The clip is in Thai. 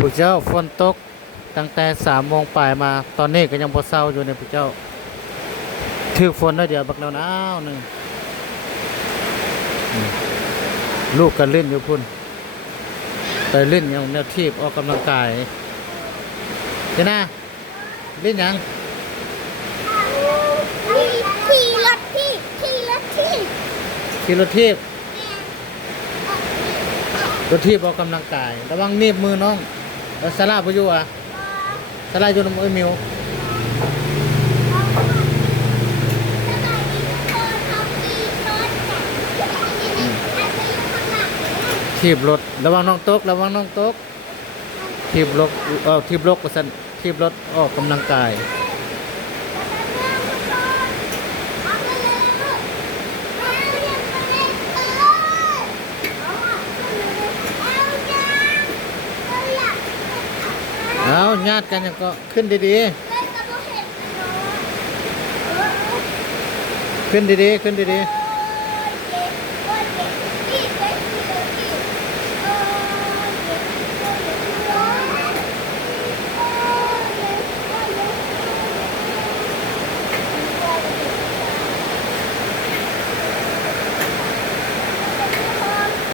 ผู้เจ้าฝนตกตั้งแต่3 โมงปลายมาตอนนี้ก็ยังบ่เศร้าอยู่ในผู้เจ้าถือฝนแล้วเดี๋ยวบักแล้วหนาวหนึงลูกก็เล่นอยู่พุ่นไปเล่นอย่างแนวทีบออกกำลังกายเจ้านะเล่นหยังขี่รถที่ขี่รถทีบรถทีบออกกำลังกายระวังหนีบมือน้องแล้วสลาบ่อยู่อ่ะสลาอยู่นำเอ้ยมิวทีบรถระวังน้องตกทีบรถทีบรถกษันทีบรถออกกำลังกายเอาญาติกันยังก็ขึ้นดีๆขึ้นดีๆ